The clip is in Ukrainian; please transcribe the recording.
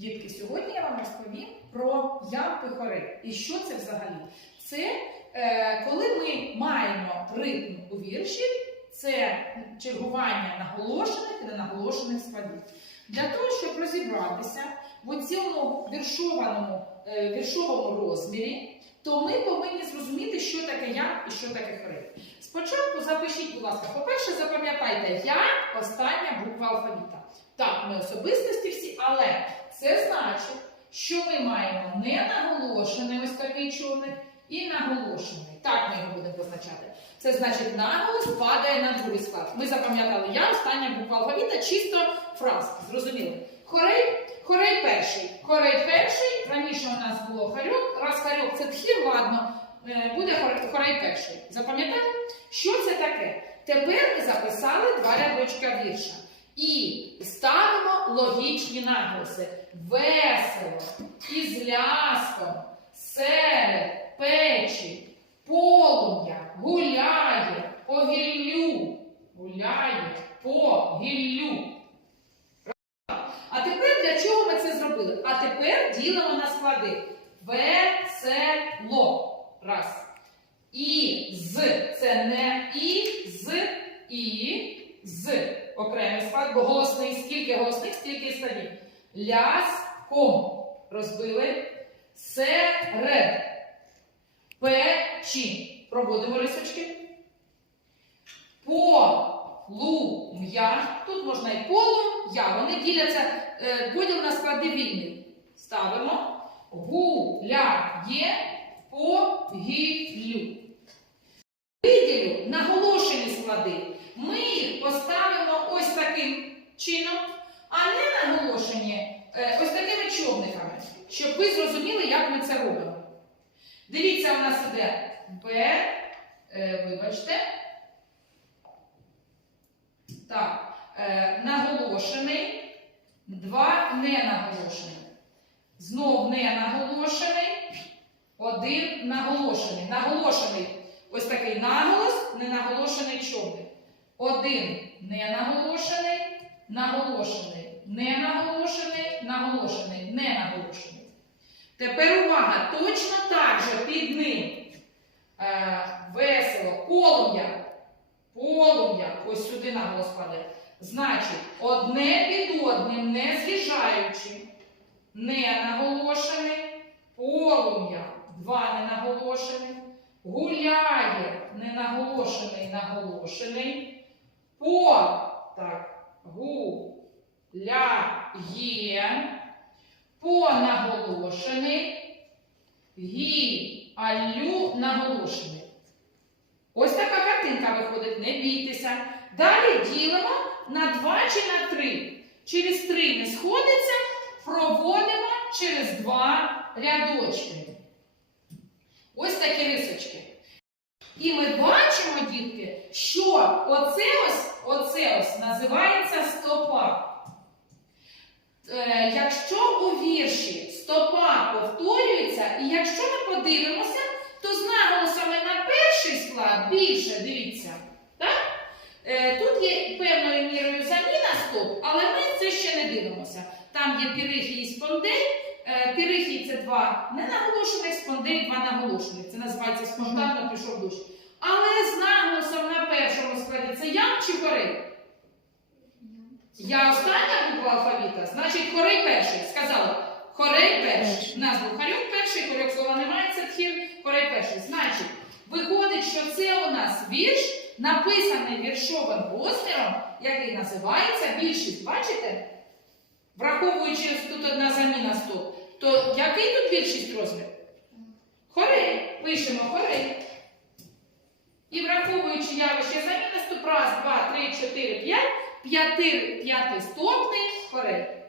Дітки, сьогодні я вам розповім про ямпи-хори. І що це взагалі? Це е, коли ми маємо ритм у вірші, це чергування наголошених і ненаголошених складів. Для того, щоб розібратися в цьому віршованому, е, віршовому розмірі, то ми повинні зрозуміти, що таке я і що таке хори. Спочатку запишіть, будь ласка, по-перше, запам'ятайте, я остання буква алфавіта. Так, ми особистості всі, але це значить, що ми маємо не наголошений ось такий чорний і наголошений. Так ми його будемо позначати. Це значить, наголос падає на другий склад. Ми запам'ятали, я остання буква алфавіта, чисто фраз. Зрозуміли? Хорей, хорей перший. Хорей перший. Раніше у нас було харьок. Раз харьок це тхір, ладно, е, буде хорей перший. Запам'ятали? Що це таке? Тепер ми записали два рядочка вірша. І ставимо логічні наголоси. Весело, із ляском, серед, печі, полум'я, гуляє, по гіллю, гуляє по гіллю. А тепер для чого ми це зробили? А тепер ділимо на склади. Весело. Раз. І з це не і, з, і, з. Окремий склад, бо голосний, скільки голосних, стільки складів. Ляском. Розбили. Серед. Печі. Проводимо рисочки. Полум'я. Тут можна і полум'я. Вони діляться, е, поділ на склади вільний. Ставимо. Гуляє по гіллю. Виділю наголошені склади. Ми їх поставимо ось таким чином, а не наголошені е, ось такими човниками, щоб ви зрозуміли, як ми це робимо. Дивіться, у нас іде Б, е, вибачте. Так, е, наголошений, два ненаголошений. Знов не наголошений, один наголошений. Наголошений ось такий наголос, ненаголошений човник. Один ненаголошений, наголошений, ненаголошений, наголошений, ненаголошений. Тепер увага, точно так же під ним е, весело, полум'я, полум'я, ось сюди наголос падає. Значить, одне під одним, не з'їжджаючи, не наголошений, полум'я, два ненаголошених, гуляє, ненаголошений, наголошений, по, так, гуляє, по наголошений, гі, алю наголошений. Ось така картинка виходить, не бійтеся. Далі ділимо на 2 чи на 3. Через 3 не сходиться, проводимо через 2 рядочки. Ось такі рисочки. І ми бачимо, дітки, що оце ось, оце ось називається стопа. Е, якщо у вірші стопа повторюється, і якщо ми подивимося, то з наголосами на перший склад більше, дивіться. Так? Е, тут є певною мірою заміна стоп, але ми це ще не дивимося. Там є пірихій і спондей. Е, Пірихій це два ненаголошених, спондей два наголошених. Це називається спонтанно пішов душ. Але з наголосом на першому складі це ям чи хорей? Я остання буква алфавіта, значить хорей перший. Сказали, хорей перший. У нас був харюк перший, хорюк слова немає, це тхір, хорей перший. Значить, виходить, що це у нас вірш, написаний віршовим розміром, який називається більшість. Бачите? Враховуючи тут одна заміна стоп, то який тут більшість розмір? Хорей. Пишемо хорей. І враховуючи явище заміни стоп, раз, два, три, чотири, п'ять, стопний хорей.